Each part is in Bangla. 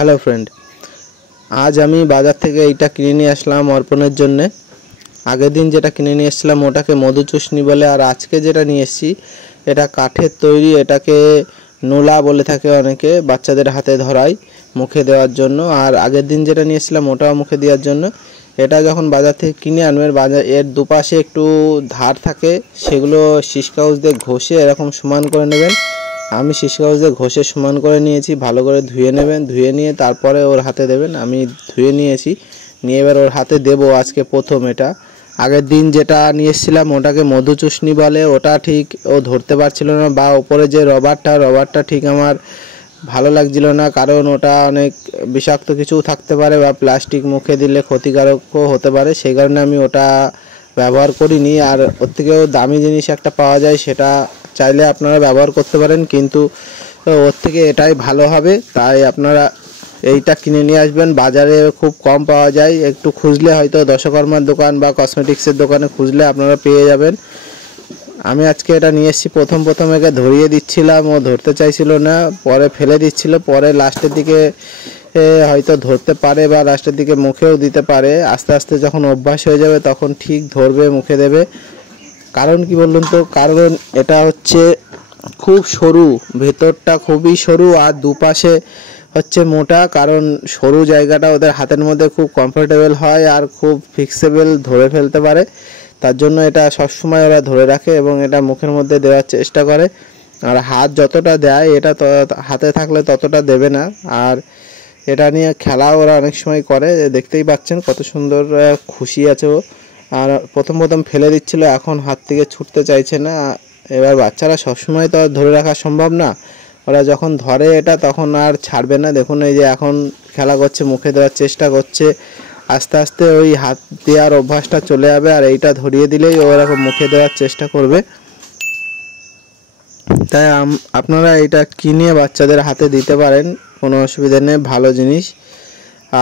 হ্যালো ফ্রেন্ড, আজ আমি বাজার থেকে এইটা কিনে নিয়ে আসলাম অর্পণের জন্যে। আগের দিন যেটা কিনে নিয়ে এসেছিলাম ওটাকে মধু চুষনি বলে, আর আজকে যেটা নিয়ে এসেছি এটা কাঠের তৈরি। এটাকে নোলা বলে থাকে অনেকে, বাচ্চাদের হাতে ধরায় মুখে দেওয়ার জন্য। আর আগের দিন যেটা নিয়ে এসেছিলাম ওটাও মুখে দেওয়ার জন্য। এটা যখন বাজার থেকে কিনে আনবেন, এর দুপাশে একটু ধার থাকে, সেগুলো সিসকাউজ দিয়ে ঘষে এরকম সমান করে নেবেন। আমি সিসকাউজ দিয়ে ঘষে সমান করে নিয়েছি। ভালো করে ধুয়ে নেবেন, ধুয়ে নিয়ে তারপরে ওর হাতে দেবেন। আমি ধুয়ে নিয়েছি, নিয়ে এবার ওর হাতে দেবো আজকে প্রথম। এটা আগের দিন যেটা নিয়ে এসেছিলাম ওটাকে মধু চুষনি বলে। ওটা ঠিক ও ধরতে পারছিল না, বা ওপরে যে রবারটা ঠিক আমার ভালো লাগছিল না, কারণ ওটা অনেক বিষাক্ত কিছু থাকতে পারে বা প্লাস্টিক মুখে দিলে ক্ষতিকারকও হতে পারে। সেই কারণে আমি ওটা ব্যবহার করিনি। আর ওর থেকেও দামি জিনিস একটা পাওয়া যায়, সেটা চাইলে আপনারা ব্যবহার করতে পারেন, কিন্তু ওর থেকে এটাই ভালো হবে। তাই আপনারা এইটা কিনে নিয়ে আসবেন। বাজারে খুব কম পাওয়া যায়, একটু খুঁজলে হয়তো দশকর্মার দোকান বা কসমেটিক্সের দোকানে খুঁজলে আপনারা পেয়ে যাবেন। আমি আজকে এটা নিয়ে এসেছি। প্রথম একে ধরিয়ে দিচ্ছিলাম, ও ধরতে চাইছিল না, পরে ফেলে দিচ্ছিল, পরে লাস্টের দিকে হয়তো ধরতে পারে বা লাস্টের দিকে মুখেও দিতে পারে। আস্তে আস্তে যখন অভ্যাস হয়ে যাবে তখন ঠিক ধরবে, মুখে দেবে। কারণ কি বলুন তো, কারণ এটা হচ্ছে খুব সরু, ভেতরটা খুবই সরু আর দুপাশে হচ্ছে মোটা। কারণ সরু জায়গাটা ওদের হাতের মধ্যে খুব কমফোর্টেবল হয় আর খুব ফিক্সেবল, ধরে ফেলতে পারে। তার জন্য এটা সবসময় ওরা ধরে রাখে এবং এটা মুখের মধ্যে দেওয়ার চেষ্টা করে। আর হাত যতটা দেয় এটা হাতে থাকলে ততটা দেবে না। আর এটা নিয়ে খেলা ওরা অনেক সময় করে, দেখতেই পাচ্ছেন কত সুন্দর খুশি আছে ও। আর প্রথম ফেলে দিচ্ছিল, এখন হাত থেকে ছুটতে চাইছে না। এবার বাচ্চারা সবসময় তো আর ধরে রাখা সম্ভব না, ওরা যখন ধরে এটা তখন আর ছাড়বে না। দেখুন এই যে এখন খেলা করছে, মুখে দেওয়ার চেষ্টা করছে। আস্তে আস্তে ওই হাত দেওয়ার অভ্যাসটা চলে যাবে, আর এইটা ধরিয়ে দিলেই ও এরকম মুখে দেওয়ার চেষ্টা করবে। তাই আপনারা এটা কিনে বাচ্চাদের হাতে দিতে পারেন, কোনো অসুবিধা নেই, ভালো জিনিস।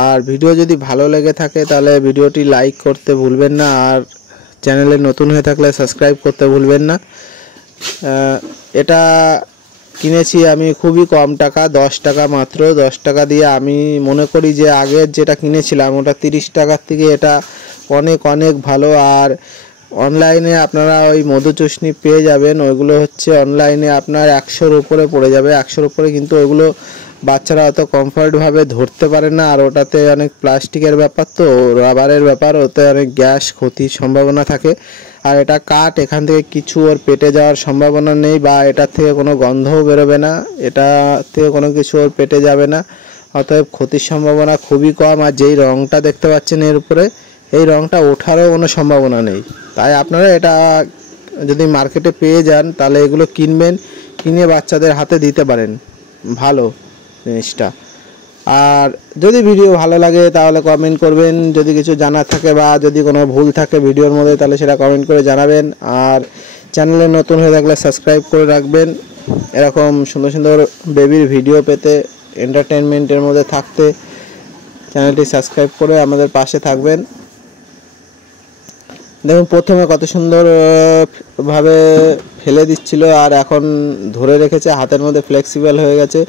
আর ভিডিও যদি ভালো লেগে থাকে তাহলে ভিডিওটি লাইক করতে ভুলবেন না, আর চ্যানেলে নতুন হয়ে থাকলে সাবস্ক্রাইব করতে ভুলবেন না। এটা কিনেছি আমি খুবই কম টাকা, 10 টাকা মাত্র। 10 টাকা দিয়ে আমি মনে করি যে আগের যেটা কিনেছিলাম ওটা 30 টাকার থেকে এটা অনেক অনেক ভালো। আর অনলাইনে আপনারা ওই মধু চুষনি পেয়ে যাবেন, ওইগুলো হচ্ছে অনলাইনে আপনার 100-র উপরে পড়ে যাবে, 100-র উপরে। কিন্তু ওইগুলো বাচ্চারা অত কমফর্টভাবে ধরতে পারে না, আর ওটাতে অনেক প্লাস্টিকের ব্যাপার, তো রাবারের ব্যাপার, ওতে অনেক গ্যাস ক্ষতির সম্ভাবনা থাকে। আর এটা কাঠ, এখান থেকে কিছু ওর পেটে যাওয়ার সম্ভাবনা নেই, বা এটার থেকে কোনো গন্ধও বেরোবে না, এটা থেকে কোনো কিছু ওর পেটে যাবে না। অতএব ক্ষতির সম্ভাবনা খুবই কম। আর যেই রঙটা দেখতে পাচ্ছেন এর উপরে, এই রঙটা ওঠারও কোনো সম্ভাবনা নেই। তাই আপনারা এটা যদি মার্কেটে পেয়ে যান তাহলে এগুলো কিনবেন, কিনে বাচ্চাদের হাতে দিতে পারেন, ভালো জিনিসটা। আর যদি ভিডিও ভালো লাগে তাহলে কমেন্ট করবেন, যদি কিছু জানার থাকে বা যদি কোনো ভুল থাকে ভিডিওর মধ্যে তাহলে সেটা কমেন্ট করে জানাবেন। আর চ্যানেলে নতুন হয়ে থাকলে সাবস্ক্রাইব করে রাখবেন, এরকম সুন্দর সুন্দর বেবির ভিডিও পেতে, এন্টারটেনমেন্টের মধ্যে থাকতে চ্যানেলটি সাবস্ক্রাইব করে আমাদের পাশে থাকবেন। দেখুন প্রথমে কত সুন্দর ভাবে ফেলে দিচ্ছিল, আর এখন ধরে রেখেছে, হাতের মধ্যে ফ্লেক্সিবল হয়ে গেছে।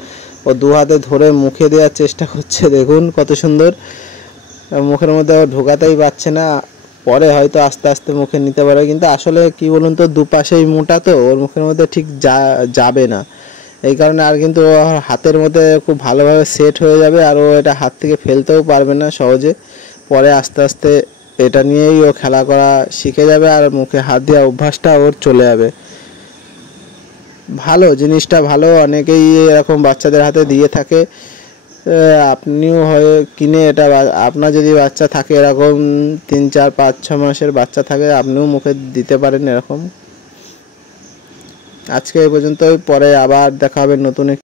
ও দু হাতে ধরে মুখে দেওয়ার চেষ্টা করছে, দেখুন কত সুন্দর। মুখের মধ্যে ঢোকাতেই পারছে না, পরে হয়তো আস্তে আস্তে মুখে নিতে পারে। কিন্তু আসলে কি বলুন তো, দুপাশেই মোটা, তো ওর মুখের মধ্যে ঠিক যাবে না। এই কারণে আর কিন্তু হাতের মধ্যে খুব ভালোভাবে সেট হয়ে যাবে, আর ও এটা হাত থেকে ফেলতেও পারবে না সহজে। পরে আস্তে আস্তে এটা নিয়েই ও খেলা করা শিখে যাবে, আর মুখে হাত দেওয়া অভ্যাসটা ওর চলে যাবে। ভালো জিনিসটা, ভালো। অনেকেই এরকম বাচ্চাদের হাতে দিয়ে থাকে, আপনিও হয়ে কিনে এটা, আপনার যদি বাচ্চা থাকে এরকম 3, 4, 5, 6 মাসের বাচ্চা থাকে, আপনিও মুখে দিতে পারেন এরকম। আজকে এই পর্যন্তই, পরে আবার দেখা হবে নতুন